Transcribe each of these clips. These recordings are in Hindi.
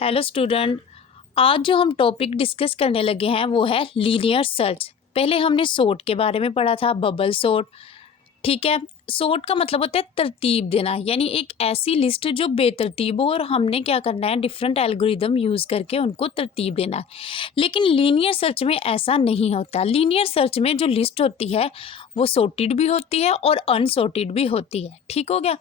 Hello student. आज जो हम टॉपिक डिस्कस करने लगे हैं वो है लीनियर सर्च। पहले हमने सॉर्ट के बारे में पढ़ा था, बबल सॉर्ट। ठीक है, सॉर्ट का मतलब होता है तरतीब देना, यानी एक ऐसी लिस्ट जो बेतरतीब हो और हमने क्या करना है, डिफरेंट एल्गोरिदम यूज़ करके उनको तरतीब देना है। लेकिन लीनियर सर्च में ऐसा नहीं होता। लीनियर सर्च में जो लिस्ट होती है वो सॉर्टेड भी होती है और अनसॉर्टेड भी होती है। ठीक हो गया।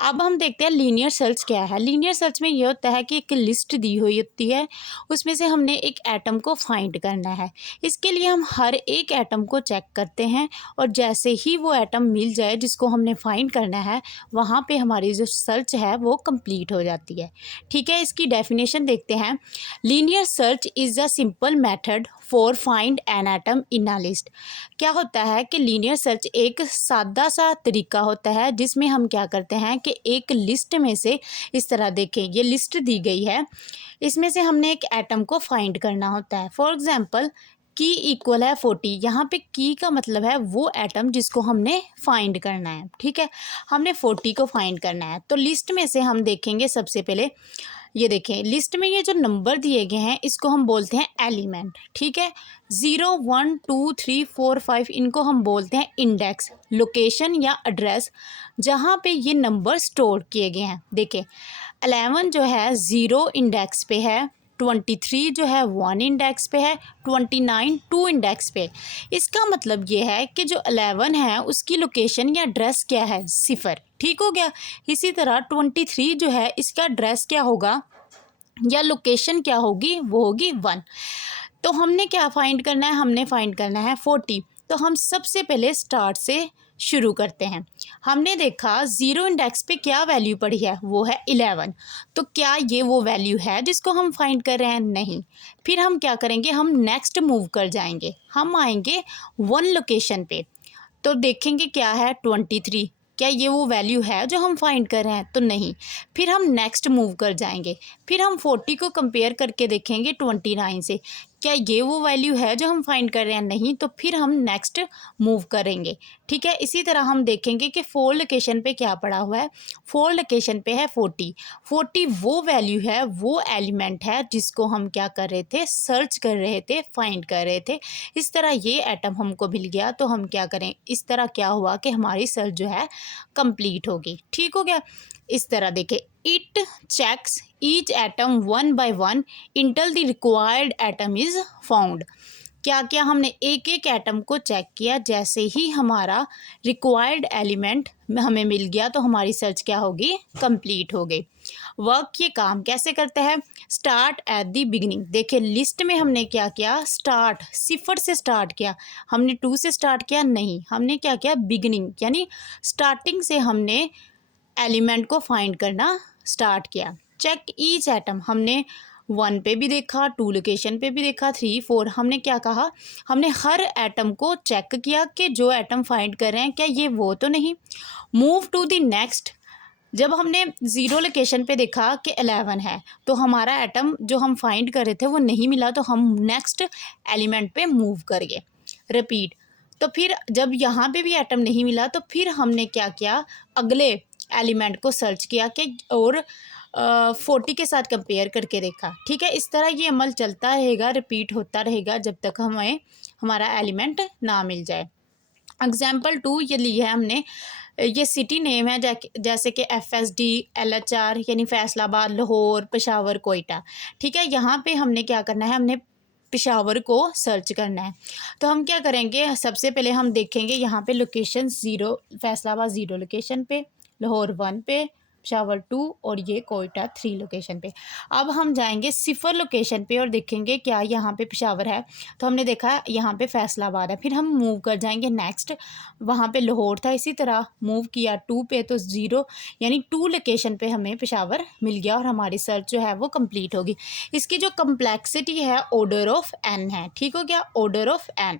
अब हम देखते हैं लीनियर सर्च क्या है। लीनियर सर्च में ये होता है कि एक लिस्ट दी हुई होती है, उसमें से हमने एक एटम को फाइंड करना है। इसके लिए हम हर एक एटम को चेक करते हैं और जैसे ही वो एटम मिल जाए जिसको हमने फाइंड करना है, वहाँ पे हमारी जो सर्च है वो कंप्लीट हो जाती है। ठीक है, इसकी डेफिनेशन देखते हैं। Linear search is a simple method for find an atom in a list. क्या होता है कि लीनियर सर्च एक सादा सा तरीका होता है जिसमें हम क्या करते हैं कि एक लिस्ट में से, इस तरह देखें, ये लिस्ट दी गई है, इसमें से हमने एक एटम को फाइंड करना होता है। फॉर एग्जांपल, की इक्वल है 40। यहाँ पे की का मतलब है वो एटम जिसको हमने फाइंड करना है। ठीक है, हमने 40 को फाइंड करना है। तो लिस्ट में से हम देखेंगे सबसे पहले, ये देखें लिस्ट में ये जो नंबर दिए गए हैं इसको हम बोलते हैं एलिमेंट। ठीक है, 0 1 2 3 4 5 इनको हम बोलते हैं इंडेक्स, लोकेशन या एड्रेस जहाँ पे ये नंबर स्टोर किए गए हैं। देखें 11 जो है 0 इंडेक्स पे है, 23 जो है 1 इंडेक्स पे है, 29 2 इंडेक्स पे। इसका मतलब ये है कि जो 11 है उसकी लोकेशन या एड्रेस क्या है, 0। ठीक हो गया। इसी तरह 23 जो है इसका एड्रेस क्या होगा या लोकेशन क्या होगी, वो होगी 1। तो हमने क्या फाइंड करना है, हमने फाइंड करना है 40। तो हम सबसे पहले स्टार्ट से शुरू करते हैं। हमने देखा 0 इंडेक्स पे क्या वैल्यू पड़ी है, वो है 11। तो क्या ये वो वैल्यू है जिसको हम फाइंड कर रहे हैं? नहीं। फिर हम क्या करेंगे, हम नेक्स्ट मूव कर जाएंगे, हम आएंगे 1 लोकेशन पे। तो देखेंगे क्या है 23, क्या ये वो वैल्यू है जो हम फाइंड कर रहे हैं? तो नहीं। फिर हम नेक्स्ट मूव कर जाएंगे, फिर हम 40 को कंपेयर करके देखेंगे 29 से, क्या ये वो वैल्यू है जो हम फाइंड कर रहे हैं? नहीं। तो फिर हम नेक्स्ट मूव करेंगे। ठीक है, इसी तरह हम देखेंगे कि 4 लोकेशन पे क्या पड़ा हुआ है। 4 लोकेशन पे है 40। 40 वो वैल्यू है, वो एलिमेंट है जिसको हम क्या कर रहे थे, सर्च कर रहे थे, फाइंड कर रहे थे। इस तरह ये एटम हमको मिल गया, तो हम क्या करें, इस तरह क्या हुआ कि हमारी सर्च जो है कंप्लीट होगी। ठीक हो गया। इस तरह देखें, it checks each atom one by one until the required atom is found. क्या क्या हमने एक एक एटम को चेक किया, जैसे ही हमारा रिक्वायर्ड एलिमेंट हमें मिल गया तो हमारी सर्च क्या होगी, कंप्लीट हो गई। वर्क ये काम कैसे करता है, स्टार्ट एट द बिगिनिंग। देखिए लिस्ट में हमने क्या किया, स्टार्ट 0 से स्टार्ट किया। हमने 2 से स्टार्ट किया नहीं, हमने क्या किया, बिगिनिंग यानी स्टार्टिंग से हमने एलिमेंट को फाइंड करना स्टार्ट किया। चेक ईच एटम, हमने 1 पे भी देखा, 2 लोकेशन पे भी देखा, 3 4, हमने क्या कहा, हमने हर एटम को चेक किया कि जो एटम फाइंड कर रहे हैं क्या ये वो तो नहीं। मूव टू द नेक्स्ट, जब हमने 0 लोकेशन पे देखा कि 11 है तो हमारा एटम जो हम फाइंड कर रहे थे वो नहीं मिला, तो हम नेक्स्ट एलिमेंट पे मूव कर गए। रिपीट। तो फिर जब यहाँ पे भी एटम नहीं मिला तो फिर हमने क्या किया, अगले एलिमेंट को सर्च किया कि और 40 के साथ कंपेयर करके देखा। ठीक है, इस तरह ये अमल चलता रहेगा, रिपीट होता रहेगा जब तक हमें हमारा एलिमेंट ना मिल जाए। एग्जाम्पल 2 ये ली है हमने, ये सिटी नेम है जैसे कि FSD, LHR यानी फैसलाबाद, लाहौर, पेशावर, कोयटा। ठीक है, यहाँ पे हमने क्या करना है, हमने पेशावर को सर्च करना है। तो हम क्या करेंगे, सबसे पहले हम देखेंगे यहाँ पे लोकेशन 0, फैसलाबाद 0 लोकेशन पे, लाहौर 1 पे, पेशावर 2 और ये कोयटा 3 लोकेशन पे। अब हम जाएंगे 0 लोकेशन पे और देखेंगे क्या यहाँ पे पेशावर है। तो हमने देखा यहाँ पे फैसलाबाद है, फिर हम मूव कर जाएंगे नेक्स्ट, वहाँ पे लाहौर था, इसी तरह मूव किया 2 पे तो 0 यानी 2 लोकेशन पे हमें पेशावर मिल गया और हमारी सर्च जो है वो कंप्लीट होगी। इसकी जो कम्प्लेक्सिटी है ऑर्डर ऑफ n है। ठीक हो गया, ऑर्डर ऑफ n।